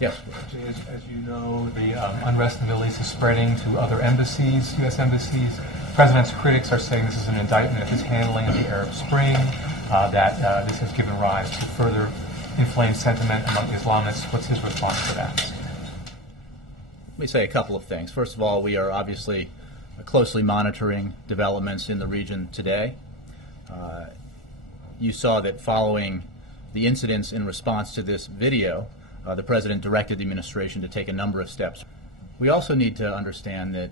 Yes. As you know, the unrest in the Middle East is spreading to other embassies, U.S. embassies. The president's critics are saying this is an indictment of his handling of the Arab Spring, that this has given rise to further inflamed sentiment among Islamists. What's his response to that? Let me say a couple of things. First of all, we are obviously closely monitoring developments in the region today. You saw that following the incidents in response to this video, the President directed the administration to take a number of steps. We also need to understand that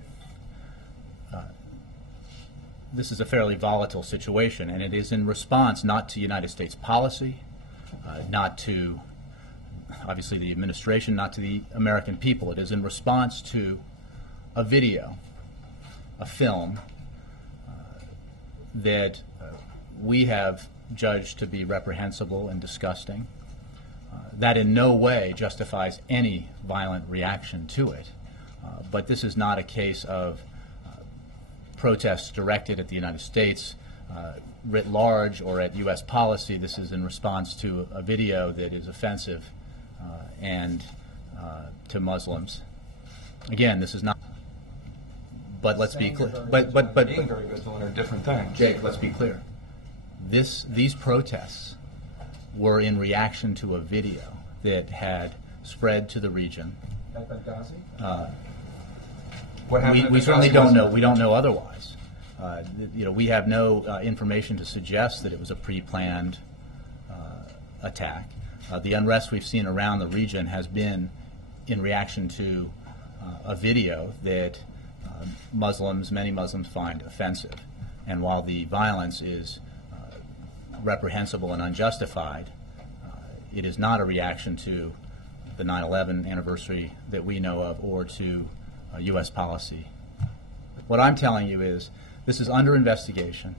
this is a fairly volatile situation, and it is in response not to United States policy, not to, obviously, the administration, not to the American people. It is in response to a video, a film, that we have judged to be reprehensible and disgusting, that in no way justifies any violent reaction to it. But this is not a case of protests directed at the United States writ large or at U.S. policy. This is in response to a video that is offensive and to Muslims. Again, this is not. But let's be clear. But being very vigilant are different things. Jake, let's be clear. These protests were in reaction to a video that had spread to the region. At Benghazi? We certainly don't know. We don't know otherwise. We have no information to suggest that it was a pre-planned attack. The unrest we've seen around the region has been in reaction to a video that many Muslims find offensive. And while the violence is reprehensible and unjustified, it is not a reaction to the 9/11 anniversary that we know of or to U.S. policy. What I'm telling you is this is under investigation.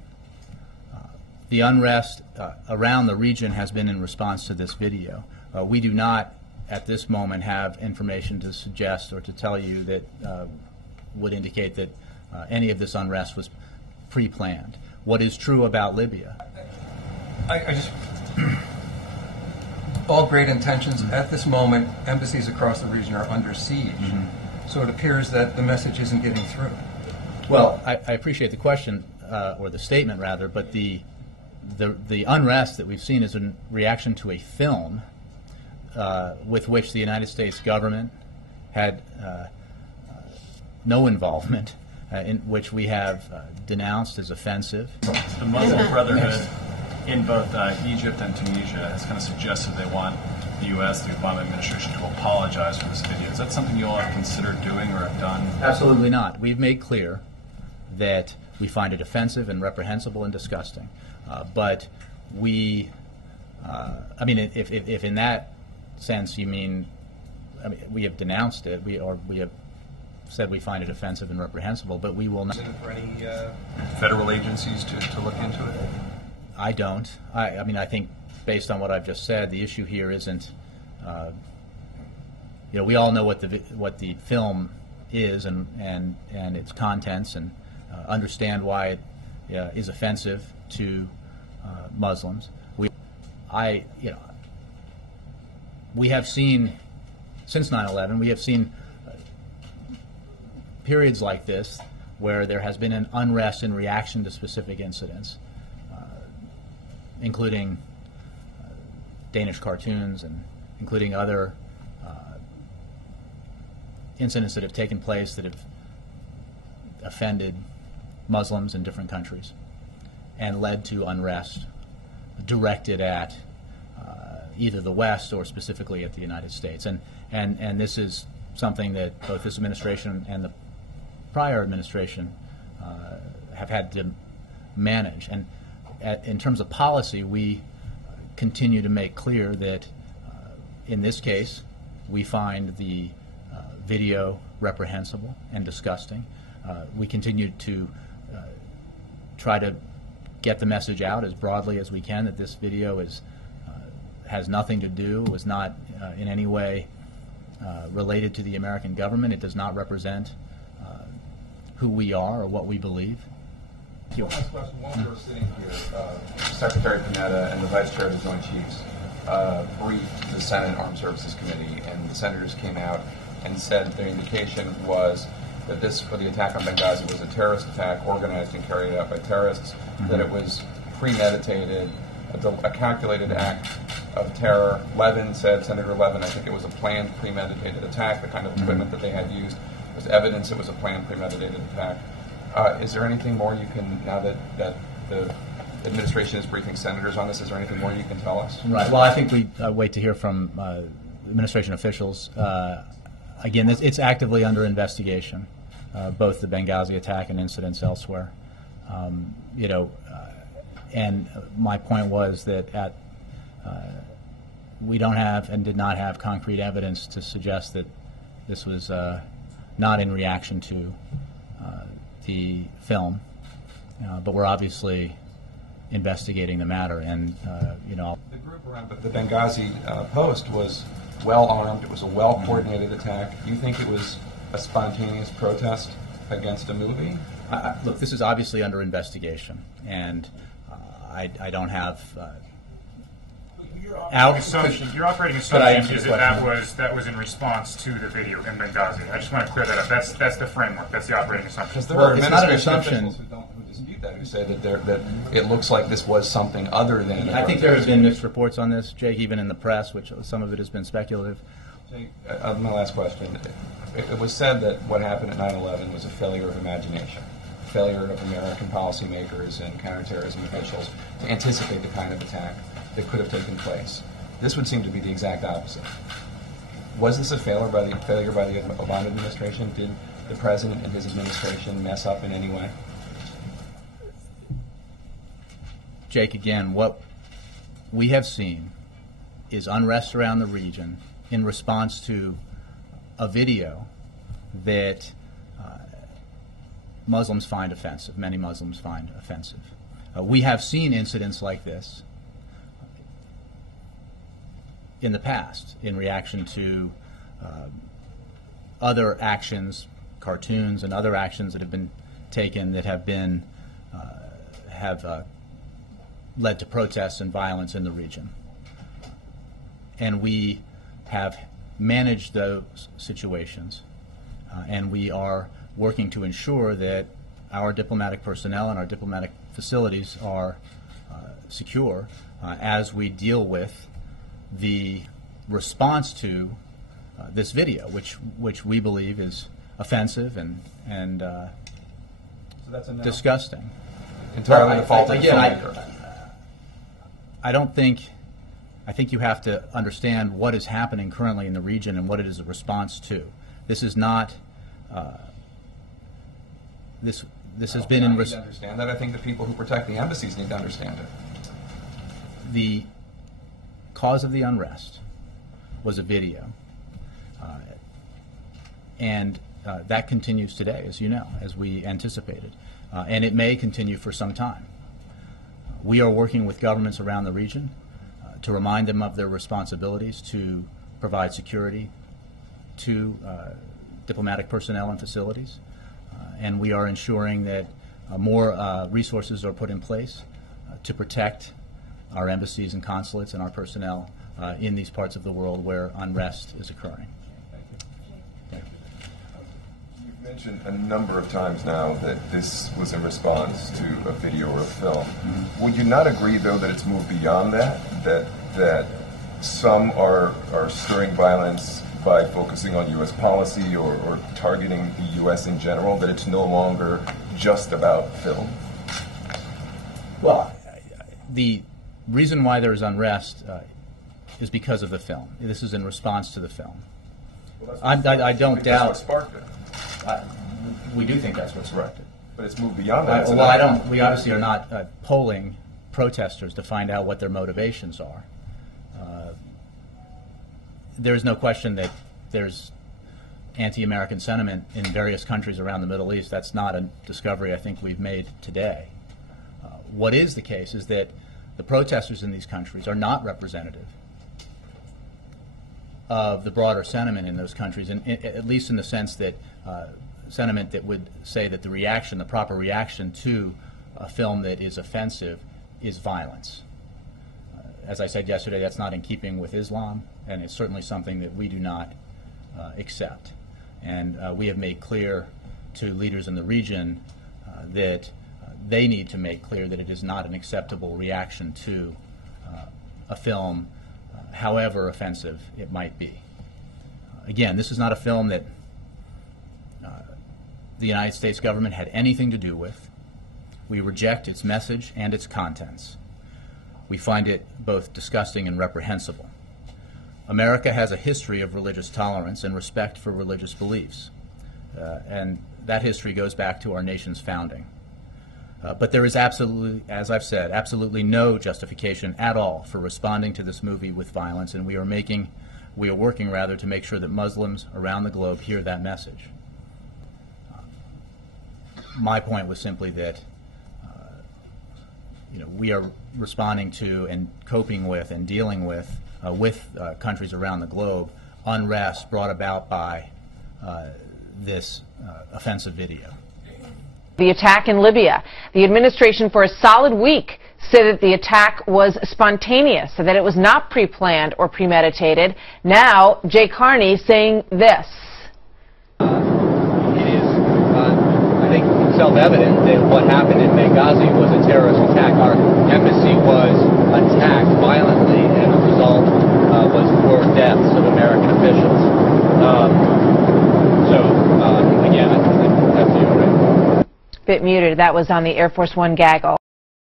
The unrest around the region has been in response to this video. We do not, at this moment, have information to suggest or to tell you that would indicate that any of this unrest was pre-planned. What is true about Libya? All great intentions. At this moment, embassies across the region are under siege. Mm-hmm. So it appears that the message isn't getting through. Well, I appreciate the question, or the statement rather, but the unrest that we've seen is in reaction to a film with which the United States government had no involvement, in which we have denounced as offensive. The Muslim Brotherhood in both Egypt and Tunisia has kind of suggested they want the U.S., the Obama administration, to apologize for this video. Is that something you all have considered doing or have done? Absolutely not. We've made clear that we find it offensive and reprehensible and disgusting. But we, if in that sense you mean, we have denounced it, we have said we find it offensive and reprehensible, but we will not. For any federal agencies to look into it? I don't. I think based on what I've just said, the issue here isn't. We all know what the film is and its contents, and understand why it is offensive to Muslims. We have seen since 9/11. We have seen periods like this where there has been an unrest in reaction to specific incidents, including Danish cartoons and including other incidents that have taken place that have offended Muslims in different countries and led to unrest directed at either the West or specifically at the United States. And this is something that both this administration and the prior administration have had to manage. And in terms of policy, we continue to make clear that in this case, we find the video reprehensible and disgusting. We continue to try to get the message out as broadly as we can that this video has nothing to do, was not in any way related to the American government. It does not represent who we are or what we believe. Last question. While we're sitting here, Secretary Panetta and the Vice Chair of the Joint Chiefs briefed the Senate Armed Services Committee, and the senators came out and said their indication was that the attack on Benghazi was a terrorist attack organized and carried out by terrorists, that it was premeditated, a calculated act of terror. Senator Levin, I think it was a planned premeditated attack. The kind of equipment that they had used was evidence it was a planned premeditated attack. Is there anything more you can, now that the administration is briefing senators on this, is there anything more you can tell us? Right. Well, I think we wait to hear from administration officials. Again, it's actively under investigation, both the Benghazi attack and incidents elsewhere. And my point was that we don't have and did not have concrete evidence to suggest that this was not in reaction to the film, but we're obviously investigating the matter. And the group around the Benghazi post was well armed. It was a well coordinated attack. Do you think it was a spontaneous protest against a movie? Look, this is obviously under investigation, and I don't have. Your operating assumption is that was in response to the video in Benghazi. I just want to clear that up. That's the framework. That's the operating assumption. Well, it's not an assumption. Who dispute that? Who say that it looks like this was something other than. I think there have been mixed reports on this, Jake, even in the press, which some of it has been speculative. My last question. It was said that what happened at 9/11 was a failure of imagination, failure of American policymakers and counterterrorism officials to anticipate the kind of attack that could have taken place. This would seem to be the exact opposite. Was this a failure by the Obama administration? Did the president and his administration mess up in any way? Jake, again, what we have seen is unrest around the region in response to a video that Muslims find offensive, many Muslims find offensive. We have seen incidents like this in the past in reaction to other actions, cartoons and other actions that have been taken that have been led to protests and violence in the region. And we have managed those situations, and we are working to ensure that our diplomatic personnel and our diplomatic facilities are secure as we deal with the response to this video, which we believe is offensive and So that's a no. disgusting. Entirely the fault of the again, filmmaker. I think you have to understand what is happening currently in the region and what it is a response to. This is not. This has been in. I need to understand that. I think the people who protect the embassies need to understand it. The cause of the unrest was a video, and that continues today, as you know, as we anticipated, and it may continue for some time. We are working with governments around the region to remind them of their responsibilities to provide security to diplomatic personnel and facilities, and we are ensuring that more resources are put in place to protect our embassies and consulates and our personnel in these parts of the world where unrest is occurring. Thank you. You've mentioned a number of times now that this was in response to a video or a film. Mm-hmm. Would you not agree, though, that it's moved beyond that, that some are stirring violence by focusing on U.S. policy or targeting the U.S. in general, that it's no longer just about film? Well, the reason why there's unrest is because of the film. This is in response to the film. Well, I don't doubt. That's what sparked it. We do think that's what sparked it. But it's moved beyond that. Well, I don't. We obviously are not polling protesters to find out what their motivations are. There's no question that there's anti-American sentiment in various countries around the Middle East. That's not a discovery I think we've made today. What is the case is that the protesters in these countries are not representative of the broader sentiment in those countries, and at least in the sense that sentiment that would say that the reaction, the proper reaction to a film that is offensive, is violence. As I said yesterday, that's not in keeping with Islam, and it's certainly something that we do not accept. And we have made clear to leaders in the region that they need to make clear that it is not an acceptable reaction to a film, however offensive it might be. Again, this is not a film that the United States government had anything to do with. We reject its message and its contents. We find it both disgusting and reprehensible. America has a history of religious tolerance and respect for religious beliefs, and that history goes back to our nation's founding. But there is absolutely, as I've said, absolutely no justification at all for responding to this movie with violence, and we are working rather to make sure that Muslims around the globe hear that message. My point was simply that we are responding to and coping with and dealing with countries around the globe unrest brought about by this offensive video. The attack in Libya. The administration for a solid week said that the attack was spontaneous, that it was not pre-planned or premeditated. Now, Jay Carney saying this. It is, I think, self-evident that what happened in Benghazi was a terrorist attack. Our embassy was attacked violently, and the result was 4 deaths of American officials. Again, I think that's the right. Bit muted. That was on the Air Force One gaggle.